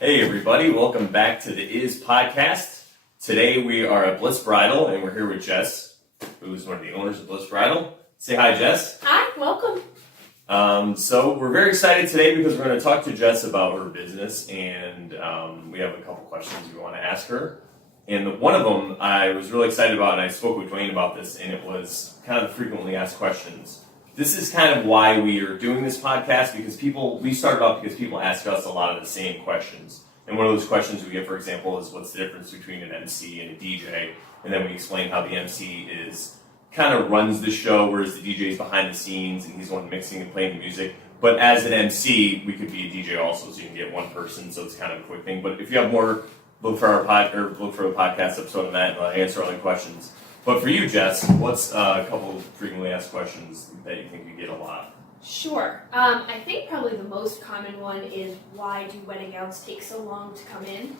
Hey everybody, welcome back to the Is podcast. Today we are at Bliss Bridal and we're here with Jess, who's one of the owners of Bliss Bridal. Say hi, Jess. Hi, welcome. So we're very excited today because we're going to talk to Jess about her business and we have a couple questions we want to ask her. And one of them I was really excited about, and I spoke with Dwayne about this, and it was kind of the frequently asked questions. This is kind of why we are doing this podcast, because we started off because people ask us a lot of the same questions. And one of those questions we get, for example, is what's the difference between an MC and a DJ? And then we explain how the MC kind of runs the show, whereas the DJ is behind the scenes and he's the one mixing and playing the music. But as an MC, we could be a DJ also, so you can get one person, so it's kind of a quick thing. But if you have more, look for a podcast episode on that, and I'll answer all your questions. But for you, Jess, what's a couple of frequently asked questions that you think you get a lot? Sure. I think probably the most common one is, why do wedding gowns take so long to come in?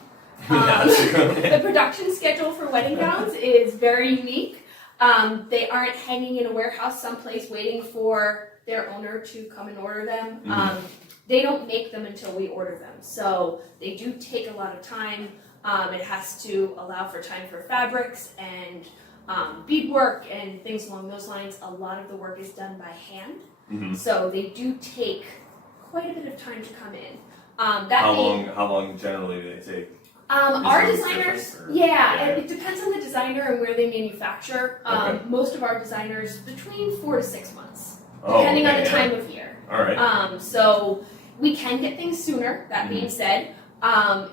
The production schedule for wedding gowns is very unique. They aren't hanging in a warehouse someplace waiting for their owner to come and order them. Mm-hmm. They don't make them until we order them. So they do take a lot of time. It has to allow for time for fabrics and beadwork and things along those lines. A lot of the work is done by hand. Mm-hmm. So they do take quite a bit of time to come in. How long generally do they take? Our designers, it depends on the designer and where they manufacture. Okay. Most of our designers, between 4 to 6 months, depending on the time of year. All right. So we can get things sooner. That being said,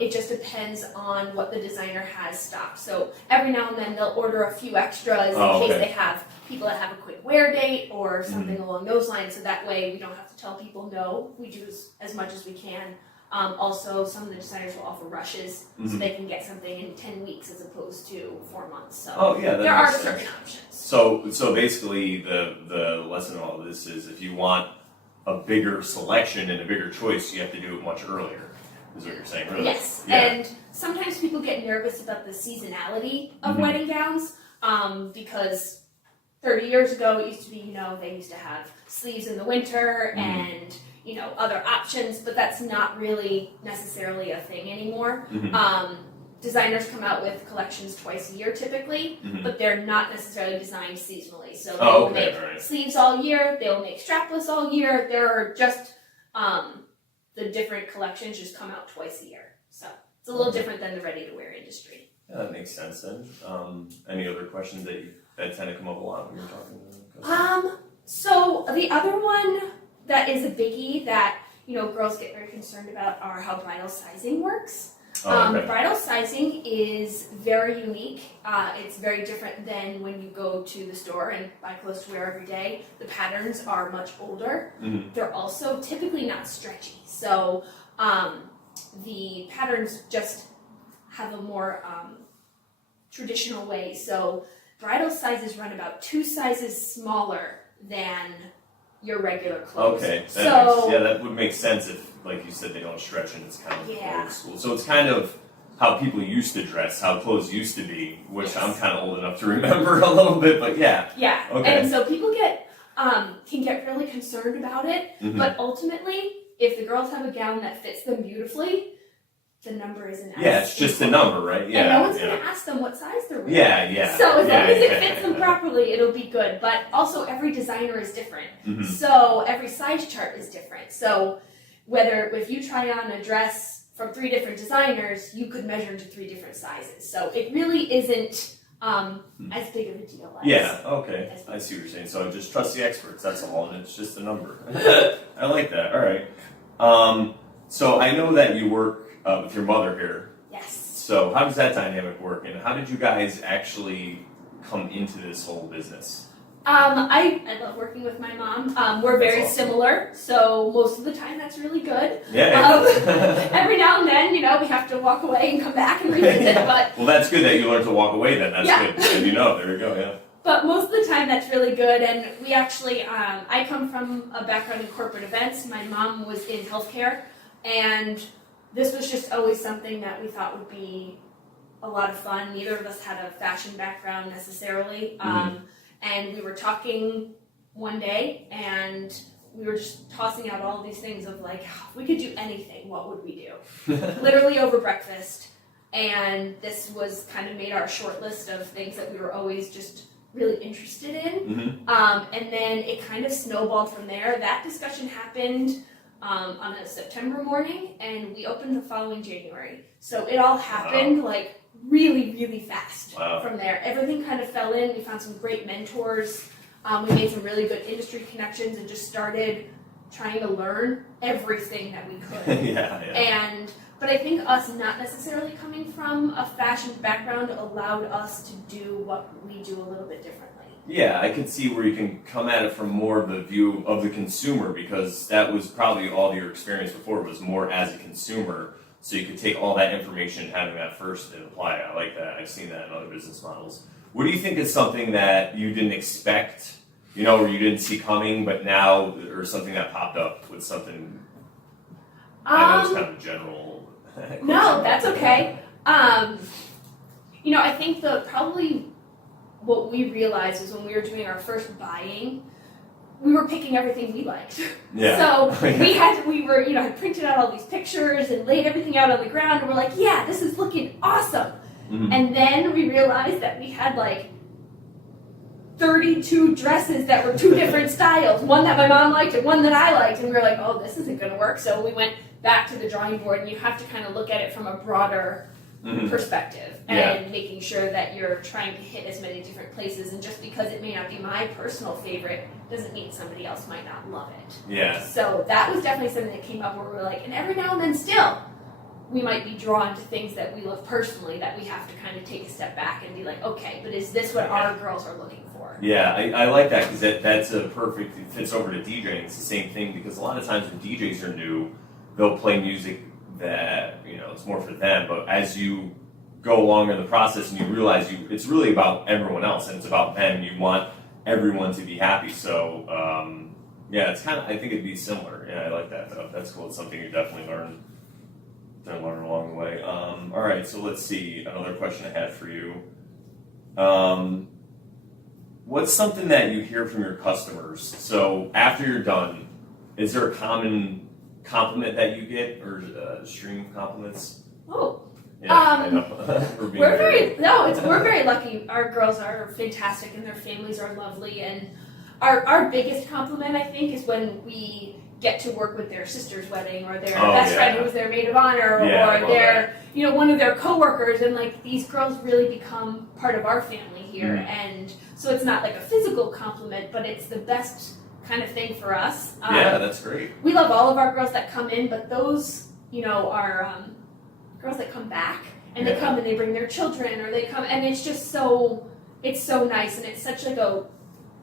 it just depends on what the designer has stocked. So every now and then they'll order a few extras in case they have people that have a quick wear date or something along those lines. So that way we don't have to tell people no. We do as much as we can. Also, some of the designers will offer rushes so they can get something in 10 weeks as opposed to 4 months. So there are certain options. So basically the lesson in all of this is, if you want a bigger selection and a bigger choice, you have to do it much earlier, is what you're saying, really? Yes, yeah. And sometimes people get nervous about the seasonality of wedding gowns because 30 years ago it used to be, they used to have sleeves in the winter and other options, but that's not really necessarily a thing anymore. Designers come out with collections twice a year typically, but they're not necessarily designed seasonally. So they'll make sleeves all year, they'll make strapless all year. There are just the different collections just come out twice a year. So it's a little different than the ready-to-wear industry. Yeah, that makes sense then. Any other questions that tend to come up a lot when you're talking to customers? So the other one that is a biggie that girls get very concerned about are how bridal sizing works. Bridal sizing is very unique. It's very different than when you go to the store and buy clothes to wear every day. The patterns are much older. They're also typically not stretchy. So the patterns just have a more traditional way. So bridal sizes run about 2 sizes smaller than your regular clothes. Okay, that would make sense if, like you said, they don't stretch and it's kind of old school. So it's kind of how people used to dress, how clothes used to be, which I'm kind of old enough to remember a little bit, but yeah. Yeah, okay. And so people can get really concerned about it, but ultimately, if the girls have a gown that fits them beautifully, the number isn't as it's just a number, right? Yeah. And no one's going to ask them what size they're wearing. Yeah. So as long as it fits them properly, it'll be good. But also every designer is different. So every size chart is different. So if you try on a dress from 3 different designers, you could measure into 3 different sizes. So it really isn't as big of a deal as... Yeah, okay. I see what you're saying. So just trust the experts, that's all, and it's just a number. I like that. All right. So I know that you work with your mother here. Yes. So how does that dynamic work, and how did you guys actually come into this whole business? I love working with my mom. We're very similar, so most of the time that's really good. Yeah. Every now and then, we have to walk away and come back and revisit. But well, that's good that you learned to walk away then. That's good. And there you go, yeah. But most of the time that's really good, and we actually, I come from a background in corporate events. My mom was in healthcare, and this was just always something that we thought would be a lot of fun. Neither of us had a fashion background necessarily. And we were talking one day, and we were just tossing out all these things of like, if we could do anything, what would we do? Literally over breakfast. And this was kind of made our short list of things that we were always just really interested in. And then it kind of snowballed from there. That discussion happened on a September morning, and we opened the following January. So it all happened like really, really fast from there. Everything kind of fell in. We found some great mentors. We made some really good industry connections and just started trying to learn everything that we could. But I think us not necessarily coming from a fashion background allowed us to do what we do a little bit differently. Yeah, I can see where you can come at it from more of the view of the consumer, because that was probably all your experience before was more as a consumer. So you could take all that information, having that first, and apply it. I like that. I've seen that in other business models. What do you think is something that you didn't expect, or you didn't see coming, but now, or something that popped up with something? I know it's kind of general. No, that's okay. I think probably what we realized is when we were doing our first buying, we were picking everything we liked. Yeah. So had printed out all these pictures and laid everything out on the ground, and we're like, yeah, this is looking awesome. And then we realized that we had like 32 dresses that were two different styles, one that my mom liked and one that I liked, and we were like, oh, this isn't going to work. So we went back to the drawing board, and you have to kind of look at it from a broader perspective and making sure that you're trying to hit as many different places. And just because it may not be my personal favorite doesn't mean somebody else might not love it. Yeah. So that was definitely something that came up where we're like, and every now and then still, we might be drawn to things that we love personally that we have to kind of take a step back and be like, okay, but is this what our girls are looking for? Yeah, I like that, because that's a perfect, it fits over to DJing. It's the same thing, because a lot of times when DJs are new, they'll play music that, it's more for them, but as you go along in the process and you realize it's really about everyone else, and it's about them, you want everyone to be happy. So, it's kind of, I think it'd be similar. Yeah, I like that though. That's cool. It's something you definitely learn along the way. All right, so let's see. Another question I had for you. What's something that you hear from your customers? So after you're done, is there a common compliment that you get, or stream of compliments? Oh. Yeah, I know. We're very lucky. Our girls are fantastic, and their families are lovely. And our biggest compliment, I think, is when we get to work with their sister's wedding, or their best friend who's their maid of honor, or their one of their coworkers, and like these girls really become part of our family here. And so it's not like a physical compliment, but it's the best kind of thing for us. That's great. We love all of our girls that come in, but those are girls that come back, and they come and they bring their children, or they come, and it's just so nice, and it's such like a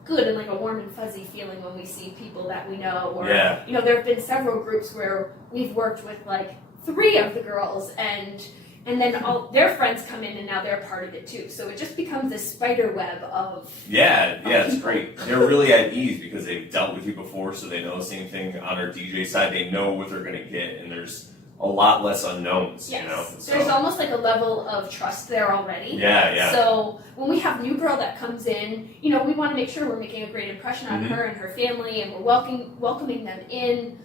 good and like a warm and fuzzy feeling when we see people that we know, or there have been several groups where we've worked with like 3 of the girls, and then all their friends come in, and now they're part of it too. So it just becomes this spider web of it's great. They're really at ease because they've dealt with you before, so they know the same thing on our DJ side. They know what they're going to get, and there's a lot less unknowns. Yes. There's almost like a level of trust there already. Yeah. So when we have a new girl that comes in, we want to make sure we're making a great impression on her and her family, and we're welcoming them in.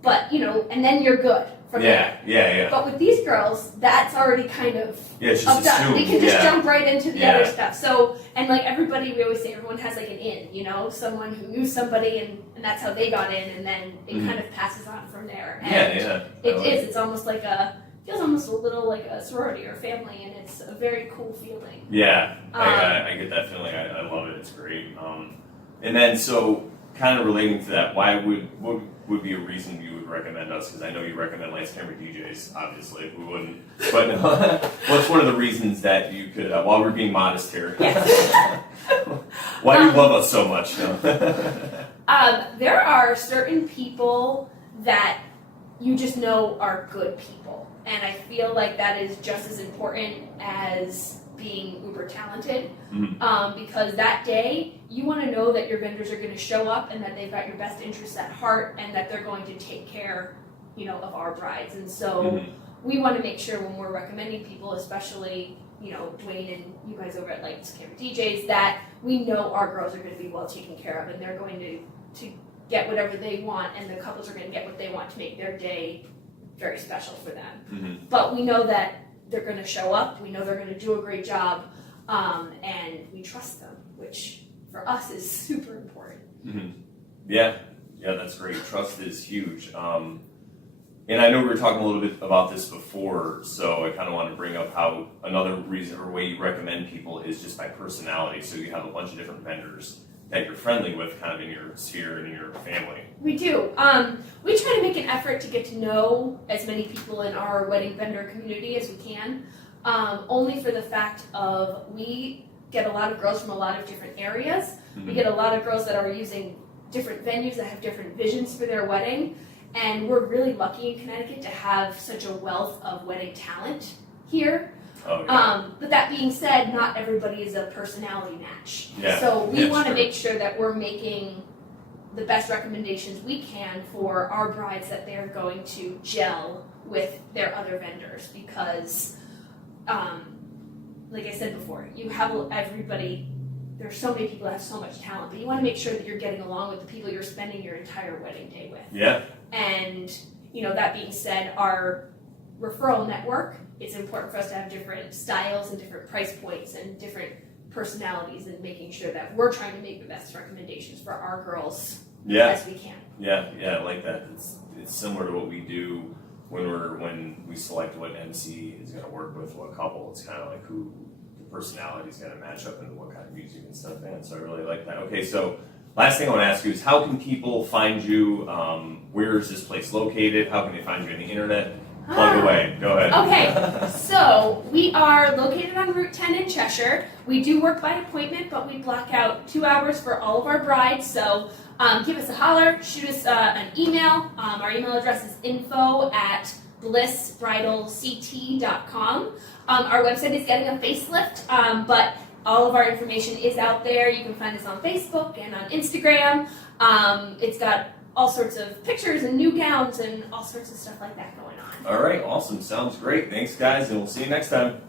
But and then you're good from there. Yeah. But with these girls, that's already kind of it's just done. They can just jump right into the other stuff. So, and like everybody, we always say everyone has like an in, someone who knew somebody, and that's how they got in, and then it kind of passes on from there. And it's almost like feels almost a little like a sorority or family, and it's a very cool feeling. Yeah, I get that feeling. I love it. It's great. And then, so kind of relating to that, what would be a reason you would recommend us? Because I know you recommend Lights Camera DJs, obviously. We wouldn't. But what's one of the reasons that you could, while we're being modest here, why do you love us so much? There are certain people that you just know are good people. And I feel like that is just as important as being uber talented, because that day you want to know that your vendors are going to show up, and that they've got your best interests at heart, and that they're going to take care of our brides. And so we want to make sure when we're recommending people, especially Dwayne and you guys over at Lights Camera DJs, that we know our girls are going to be well taken care of, and they're going to get whatever they want, and the couples are going to get what they want to make their day very special for them. Mm-hmm. But we know that they're going to show up. We know they're going to do a great job, and we trust them, which for us is super important. Mm-hmm. Yeah, that's great. Trust is huge. And I know we were talking a little bit about this before, so I kind of want to bring up how another reason or way you recommend people is just by personality. So you have a bunch of different vendors that you're friendly with kind of in your sphere and in your family. We do. We try to make an effort to get to know as many people in our wedding vendor community as we can, only for the fact of we get a lot of girls from a lot of different areas. Mm-hmm. We get a lot of girls that are using different venues that have different visions for their wedding. And we're really lucky in Connecticut to have such a wealth of wedding talent here. Oh, yeah. But that being said, not everybody is a personality match. Yeah. So we want to make sure that we're making the best recommendations we can for our brides, that they're going to gel with their other vendors, because, like I said before, you have everybody. There's so many people that have so much talent, but you want to make sure that you're getting along with the people you're spending your entire wedding day with. Yeah. And, that being said, our referral network, it's important for us to have different styles and different price points and different personalities, and making sure that we're trying to make the best recommendations for our girls as we can. Yeah, I like that. It's similar to what we do when we select what MC is going to work with what couple. It's kind of like who the personality is going to match up into what kind of music and stuff. And so I really like that. Okay, so last thing I want to ask you is, how can people find you? Where is this place located? How can they find you on the internet? Plug away. Go ahead. Okay, so we are located on Route 10 in Cheshire. We do work by appointment, but we block out 2 hours for all of our brides. So give us a holler, shoot us an email. Our email address is info@blissbridalct.com. Our website is getting a facelift, but all of our information is out there. You can find us on Facebook and on Instagram. It's got all sorts of pictures and new gowns and all sorts of stuff like that going on. All right, awesome. Sounds great. Thanks, guys, and we'll see you next time.